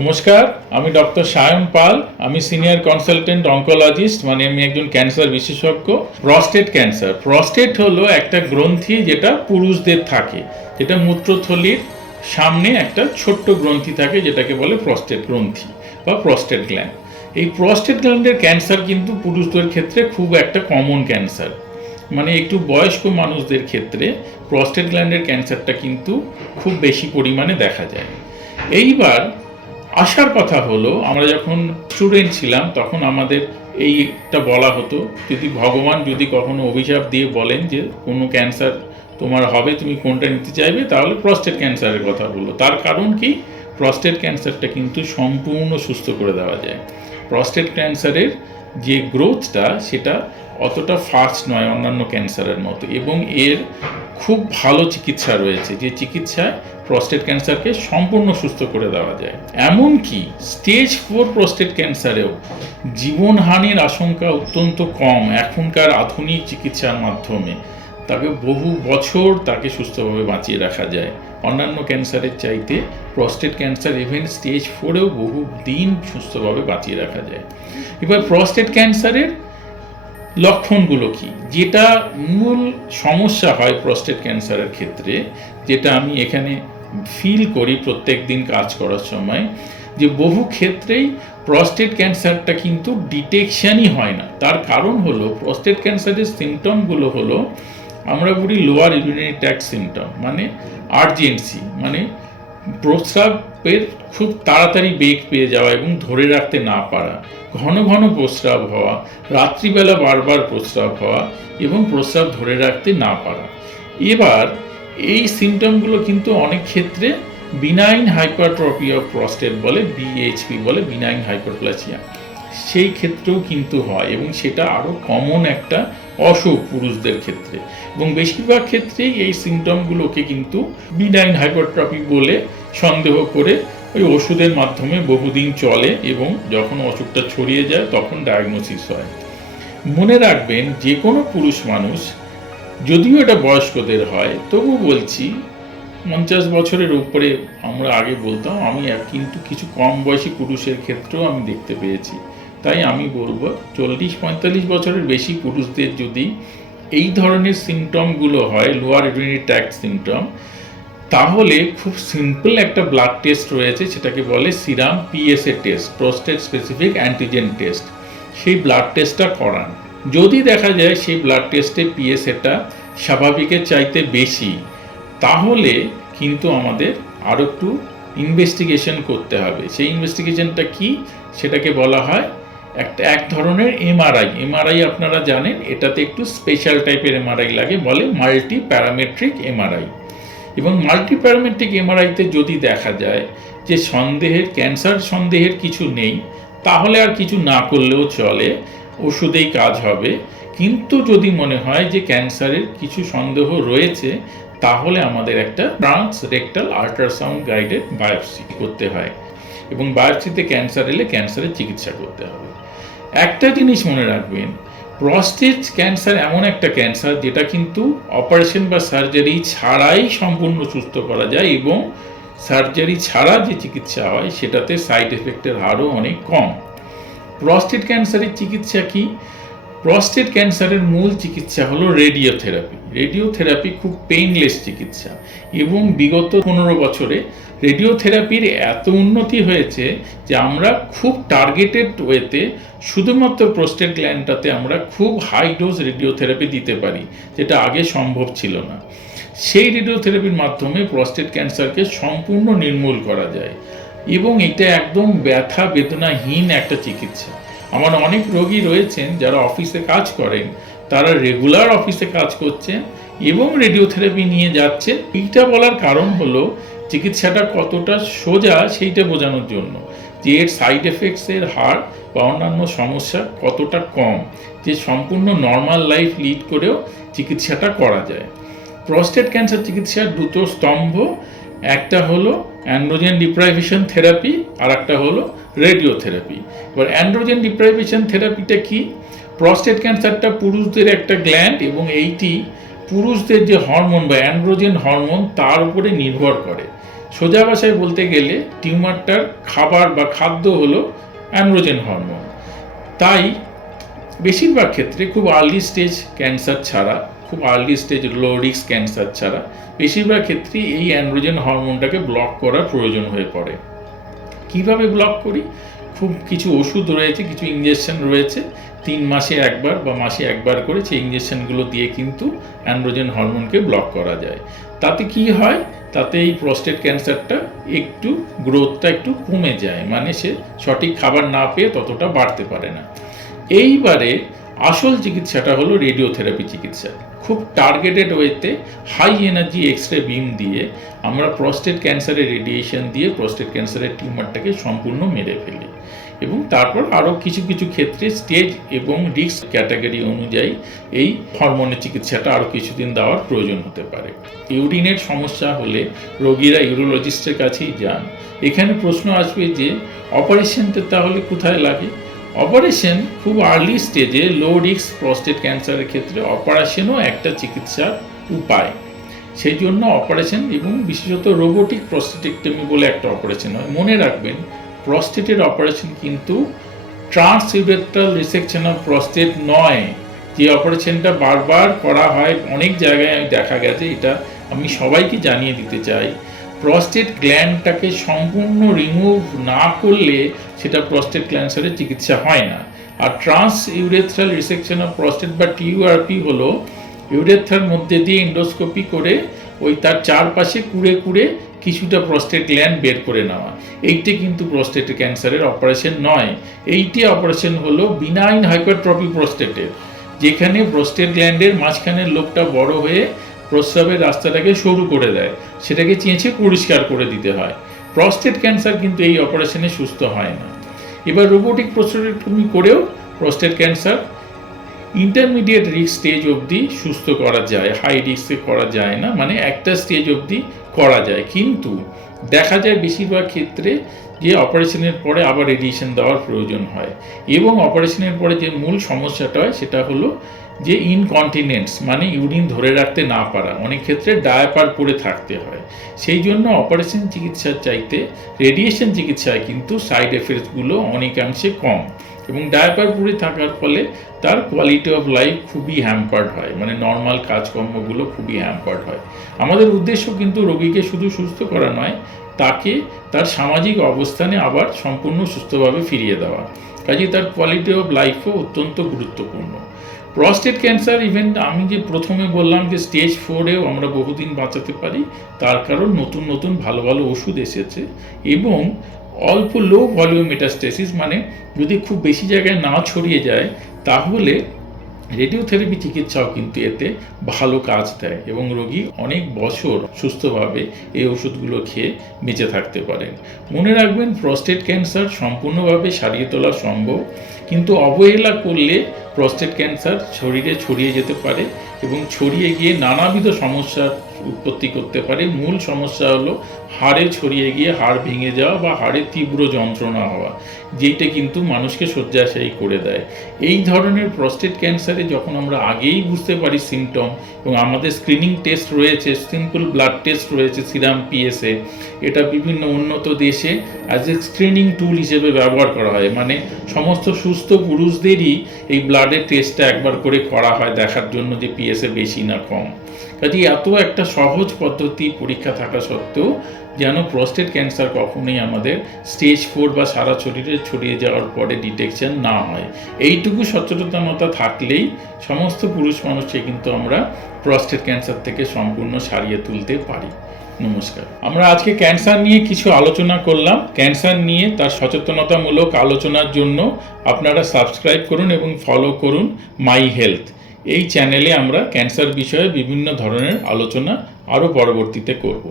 নমস্কার, আমি ডক্টর সায়ন পাল। আমি সিনিয়র কনসালটেন্ট অনকোলজিস্ট, মানে আমি একজন ক্যান্সার বিশেষজ্ঞ। প্রস্টেট ক্যান্সার, প্রস্টেট হলো একটা গ্রন্থি যেটা পুরুষদের থাকে, যেটা মূত্রথলির সামনে একটা ছোট্ট গ্রন্থি থাকে, যেটাকে বলে প্রস্টেট গ্রন্থি বা প্রস্টেট গ্ল্যান্ড। এই প্রস্টেট গ্ল্যান্ডের ক্যান্সার কিন্তু পুরুষদের ক্ষেত্রে খুব একটা কমন ক্যান্সার, মানে একটু বয়স্ক মানুষদের ক্ষেত্রে প্রস্টেট গ্ল্যান্ডের ক্যান্সারটা কিন্তু খুব বেশি পরিমাণে দেখা যায়। এইবার আসার কথা হলো, আমরা যখন স্টুডেন্ট ছিলাম তখন আমাদের এইটা বলা হতো, যদি ভগবান যদি কখনো অভিশাপ দিয়ে বলেন যে কোনো ক্যান্সার তোমার হবে, তুমি কোনটা নিতে চাইবে, তাহলে প্রস্টেট ক্যান্সারের কথা বললো। তার কারণ কি, প্রস্টেট ক্যান্সারটা কিন্তু সম্পূর্ণ সুস্থ করে দেওয়া যায়। প্রস্টেট ক্যান্সারের যে গ্রোথটা সেটা অতটা ফাস্ট নয় অন্যান্য ক্যান্সারের মতো, এবং এর খুব ভালো চিকিৎসা রয়েছে, যে চিকিৎসায় প্রস্টেট ক্যান্সারকে সম্পূর্ণ সুস্থ করে দেওয়া যায়। এমনকি স্টেজ 4 প্রস্টেট ক্যান্সারেও জীবনহানির আশঙ্কা অত্যন্ত কম এখনকার আধুনিক চিকিৎসার মাধ্যমে। তাকে বহু বছর তাকে সুস্থভাবে বাঁচিয়ে রাখা যায়। অন্যান্য ক্যান্সারের চাইতে প্রস্টেট ক্যান্সার ইভেন স্টেজ 4এও বহু দিন সুস্থভাবে বাঁচিয়ে রাখা যায়। এবার প্রস্টেট ক্যান্সারের লক্ষণগুলো কি, যেটা মূল সমস্যা হয় প্রস্টেট ক্যান্সারের ক্ষেত্রে, যেটা আমি এখানে ফিল করি প্রত্যেক দিন কাজ করার সময়, যে বহু ক্ষেত্রেই প্রস্টেট ক্যান্সারটা কিন্তু ডিটেকশনই হয় না। তার কারণ হলো, প্রস্টেট ক্যান্সারের সিমটমগুলো হলো, আমরা বলি লোয়ার ইউরিনারি ট্র্যাক্ট সিমটম, মানে আর্জেন্সি, মানে প্রস্রাবের খুব তাড়াতাড়ি বেগ পেয়ে যাওয়া এবং ধরে রাখতে না পারা, ঘন ঘন প্রস্রাব হওয়া, রাত্রিবেলা বারবার প্রস্রাব হওয়া এবং প্রস্রাব ধরে রাখতে না পারা। এবার এই সিমটমগুলো কিন্তু অনেক ক্ষেত্রে বিনাইন হাইপারট্রফি অফ প্রস্টেট বলে, বিএইচপি বলে, বিনাইন হাইপারপ্লাসিয়া, সেই ক্ষেত্রেও কিন্তু হয়, এবং সেটা আরও কমন একটা অসুখ পুরুষদের ক্ষেত্রে। এবং বেশিরভাগ ক্ষেত্রেই এই সিমটমগুলোকে কিন্তু বিনাইন হাইপারট্রফি বলে সন্দেহ করে ওই ওষুধের মাধ্যমে বহুদিন চলে, এবং যখন অসুখটা ছড়িয়ে যায় তখন ডায়াগনোসিস হয়। মনে রাখবেন, যে কোনো পুরুষ মানুষ, যদিও এটা বয়স্কদের হয়, তবু বলছি 50 বছরের উপরে, আমরা আগে বলতাম, আমি কিন্তু কিছু কম বয়সী পুরুষের ক্ষেত্রেও আমি দেখতে পেয়েছি। তাই আমি বলবো 40-45 বছরের বেশি পুরুষদের যদি এই ধরনের সিমটমগুলো হয়, লোয়ার ইউরিনারি ট্র্যাক্ট সিমটম, তাহলে খুব সিম্পল একটা ব্লাড টেস্ট রয়েছে, সেটাকে বলে serum PSA test, prostate specific antigen test. সেই ব্লাড টেস্টটা করান। যদি দেখা যায় সেই ব্লাড টেস্টে পিএসএটা স্বাভাবিকের চাইতে বেশি, তাহলে কিন্তু আমাদের আরও একটু ইনভেস্টিগেশন করতে হবে। সেই ইনভেস্টিগেশনটা কি, সেটাকে বলা হয় এক ধরনের এমআরআই। এমআরআই আপনারা জানেন, এটাতে একটু স্পেশাল টাইপের এমআরআই লাগে, বলে মাল্টি প্যারামেট্রিক এমআরআই। এবং মাল্টি প্যারামেট্রিক এমআরআইতে যদি দেখা যায় যে ক্যান্সার সন্দেহের কিছু নেই, তাহলে আর কিছু না করলেও চলে, ওষুধেই কাজ হবে। কিন্তু যদি মনে হয় যে ক্যান্সারের কিছু সন্দেহ রয়েছে, তাহলে আমাদের একটা trans rectal ultrasound guided biopsy করতে হয়, এবং বায়োপসিতে ক্যান্সার এলে ক্যান্সারের চিকিৎসা করতে হবে। একটা জিনিস মনে রাখবেন, প্রস্টেট ক্যান্সার এমন একটা ক্যান্সার যেটা কিন্তু অপারেশন বা সার্জারি ছাড়াই সম্পূর্ণ সুস্থ করা যায়, এবং সার্জারি ছাড়া যে চিকিৎসা হয় সেটাতে সাইড এফেক্টের হারও অনেক কম। প্রস্টেট ক্যান্সারের চিকিৎসা কি? প্রস্টেট ক্যান্সারের মূল চিকিৎসা হলো রেডিওথেরাপি। রেডিওথেরাপি খুব পেইনলেস চিকিৎসা, এবং বিগত 15 বছরে রেডিওথেরাপির এত উন্নতি হয়েছে যে আমরা খুব টার্গেটেড ওয়েতে শুধুমাত্র প্রস্টেট গ্ল্যান্ডটাতে আমরা খুব হাই ডোজ রেডিওথেরাপি দিতে পারি, যেটা আগে সম্ভব ছিল না। সেই রেডিওথেরাপির মাধ্যমে প্রস্টেট ক্যান্সারকে সম্পূর্ণ নির্মূল করা যায়, এবং এটা একদম ব্যথা বেদনাহীন একটা চিকিৎসা। আমার অনেক রোগী রয়েছেন যারা অফিসে কাজ করেন, তারা রেগুলার অফিসে কাজ করছেন এবং রেডিওথেরাপি নিয়ে যাচ্ছেন। এইটা বলার কারণ হলো, চিকিৎসাটা কতটা সোজা সেইটা বোঝানোর জন্য, যে এর সাইড এফেক্টসের হার বা অন্যান্য সমস্যা কতটা কম, যে সম্পূর্ণ নর্মাল লাইফ লিড করেও চিকিৎসাটা করা যায়। প্রস্টেট ক্যান্সার চিকিৎসার দুটো স্তম্ভ, একটা হলো অ্যান্ড্রোজেন ডিপ্রাইভেশন থেরাপি, আর একটা হলো রেডিওথেরাপি। এবার অ্যান্ড্রোজেন ডিপ্রাইভেশন থেরাপিটা কি? প্রস্টেট ক্যান্সারটা পুরুষদের একটা গ্ল্যান্ড, এবং এইটি পুরুষদের যে হরমোন বা অ্যান্ড্রোজেন হরমোন তার উপরে নির্ভর করে। সোজা ভাষায় বলতে গেলে টিউমারটার খাবার বা খাদ্য হলো অ্যান্ড্রোজেন হরমোন। তাই বেশিরভাগ ক্ষেত্রে খুব আর্লি স্টেজ ক্যান্সার ছাড়া, খুব early stage low risk cancer ছাড়া বেশিরভাগ ক্ষেত্রে এই অ্যান্ড্রোজেন হরমোনটাকে ব্লক করার প্রয়োজন হয়ে পড়ে। কিভাবে ব্লক করি? খুব কিছু ওষুধ রয়েছে, কিছু ইঞ্জেকশন রয়েছে, 3 মাসে একবার বা মাসে একবার করে সেই ইঞ্জেকশনগুলো দিয়ে কিন্তু অ্যান্ড্রোজেন হরমোনকে ব্লক করা যায়। তাতে কি হয়? তাতে এই প্রস্টেট ক্যান্সারটা একটু গ্রোথটা একটু কমে যায়, মানে সে সঠিক খাবার না পেয়ে ততটা বাড়তে পারে না। এইবারে আসল চিকিৎসাটা হলো রেডিওথেরাপি চিকিৎসা। খুব টার্গেটেড ওয়েতে হাই এনার্জি এক্স-রে বিম দিয়ে আমরা প্রস্টেট ক্যান্সারের রেডিয়েশন দিয়ে প্রস্টেট ক্যান্সারের টিউমারটাকে সম্পূর্ণ মেরে ফেলি, এবং তারপর আরও কিছু কিছু ক্ষেত্রে স্টেজ এবং রিস্ক ক্যাটাগরি অনুযায়ী এই হরমোনের চিকিৎসাটা আরও কিছুদিন দেওয়ার প্রয়োজন হতে পারে। ইউরিনের সমস্যা হলে রোগীরা ইউরোলজিস্টের কাছেই যান। এখানে প্রশ্ন আসবে যে অপারেশনটা তাহলে কোথায় লাগে? অপারেশন খুব আর্লি স্টেজে লো রিস্ক প্রস্টেট ক্যান্সারের ক্ষেত্রে অপারেশনও একটা চিকিৎসার উপায়। সেই জন্য অপারেশন, এবং বিশেষত রোবোটিক প্রস্টেটেক্টমি বলে একটা অপারেশন হয়। মনে রাখবেন, প্রস্টেটের অপারেশন কিন্তু ট্রান্সইউরেথ্রাল রিসেকশন অফ প্রস্টেট নয়। যে অপারেশনটা বারবার করা হয় অনেক জায়গায় দেখা গেছে, এটা আমি সবাইকে জানিয়ে দিতে চাই, প্রস্টেট গ্ল্যান্ডটাকে সম্পূর্ণ রিমুভ না করলে সেটা প্রস্টেট ক্যান্সারের চিকিৎসা হয় না। আর transurethral resection of prostate বা টিইউআরপি হলো ইউরেথ্রার মধ্যে দিয়ে এন্ডোস্কোপি করে ওই তার চারপাশে কুড়ে কুড়ে কিছুটা প্রস্টেট গ্ল্যান্ড বের করে নেওয়া। এইটা কিন্তু প্রস্টেট ক্যান্সারের অপারেশন নয়। এইটি অপারেশন হলো বিনাইন হাইপারট্রফি প্রস্টেটের, যেখানে প্রস্টেট গ্ল্যান্ডের মাঝখানের লোকটা বড় হয়ে প্রস্রাবের রাস্তাটাকে সরু করে দেয়, সেটাকে চেঁচে পরিষ্কার করে দিতে হয়। প্রস্টেট ক্যান্সার কিন্তু এই অপারেশনে সুস্থ হয় না। এবার রোবোটিক প্রস্টেটেক্টমি করেও prostate cancer intermediate risk stage অবধি সুস্থ করা যায়, হাই রিস্কে করা যায় না, মানে একটা স্টেজ অবধি করা যায়। কিন্তু দেখা যায় বেশিরভাগ ক্ষেত্রে যে অপারেশনের পরে আবার রেডিয়েশন দেওয়ার প্রয়োজন হয়, এবং অপারেশনের পরে যে মূল সমস্যাটা হয় সেটা হলো যে ইনকন্টিনেন্স, মানে ইউরিন ধরে রাখতে না পারা। অনেক ক্ষেত্রে ডায়াপার পরে থাকতে হয়। সেই জন্য অপারেশন চিকিৎসার চাইতে রেডিয়েশন চিকিৎসায় কিন্তু সাইড এফেক্টসগুলো অনেকাংশে কম, এবং ডায়াপার পরে থাকার ফলে তার কোয়ালিটি অফ লাইফ খুবই হ্যাম্পার্ড হয়, মানে নর্মাল কাজকর্মগুলো খুবই হ্যাম্পার্ড হয়। আমাদের উদ্দেশ্য কিন্তু রোগীকে শুধু সুস্থ করা নয়, তাকে তার সামাজিক অবস্থানে আবার সম্পূর্ণ সুস্থভাবে ফিরিয়ে দেওয়া। কাজে তার কোয়ালিটি অফ লাইফও অত্যন্ত গুরুত্বপূর্ণ। প্রস্টেট ক্যান্সার ইভেন্ট আমি যে প্রথমে বললাম যে স্টেজ 4-এও আমরা বহুদিন বাঁচাতে পারি, তার কারণ নতুন নতুন ভালো ভালো ওষুধ এসেছে, এবং অল্প লো ভলিউম মেটাস্টেসিস, মানে যদি খুব বেশি জায়গায় না ছড়িয়ে যায়, তাহলে রেডিওথেরাপি চিকিৎসাও কিন্তু এতে ভালো কাজ দেয়, এবং রোগী অনেক বছর সুস্থভাবে এই ওষুধগুলো খেয়ে বেঁচে থাকতে পারেন। মনে রাখবেন, প্রস্টেট ক্যান্সার সম্পূর্ণভাবে সারিয়ে তোলা সম্ভব, কিন্তু অবহেলা করলে প্রস্টেট ক্যান্সার শরীরে ছড়িয়ে যেতে পারে, এবং ছড়িয়ে গিয়ে নানাবিধ সমস্যার উৎপত্তি করতে পারে। মূল সমস্যা হলো হাড়ে ছড়িয়ে গিয়ে হাড় ভেঙে যাওয়া বা হাড়ে তীব্র যন্ত্রণা হওয়া, যেইটা কিন্তু মানুষকে শয্যাশায়ী করে দেয়। এই ধরনের প্রস্টেট ক্যান্সারে যখন আমরা আগেই বুঝতে পারি সিমটম, এবং আমাদের স্ক্রিনিং টেস্ট রয়েছে, সিম্পল ব্লাড টেস্ট রয়েছে সিরাম পিএসএ, এটা বিভিন্ন উন্নত দেশে অ্যাজ এ স্ক্রিনিং টুল হিসেবে ব্যবহার করা হয়। মানে সমস্ত সুস্থ পুরুষদেরই এই ব্লাডের টেস্টটা একবার করে করা হয় দেখার জন্য যে পিএসএ বেশি না কম। কাজে এত একটা সহজ পদ্ধতি পরীক্ষা থাকা সত্ত্বেও যেন প্রস্টেট ক্যান্সার কখনোই আমাদের স্টেজ 4 বা সারা শরীরে ছড়িয়ে যাওয়ার পরে ডিটেকশন না হয়, এইটুকু সচেতনতা থাকলেই সমস্ত পুরুষ মানুষকে কিন্তু আমরা প্রস্টেট ক্যান্সার থেকে সম্পূর্ণ সারিয়ে তুলতে পারি। নমস্কার। আমরা আজকে ক্যান্সার নিয়ে কিছু আলোচনা করলাম। ক্যান্সার নিয়ে তার সচেতনতামূলক আলোচনার জন্য আপনারা সাবস্ক্রাইব করুন এবং ফলো করুন মাই হেলথ। এই চ্যানেলে আমরা ক্যান্সার বিষয়ে বিভিন্ন ধরনের আলোচনা আরও পরবর্তীতে করব।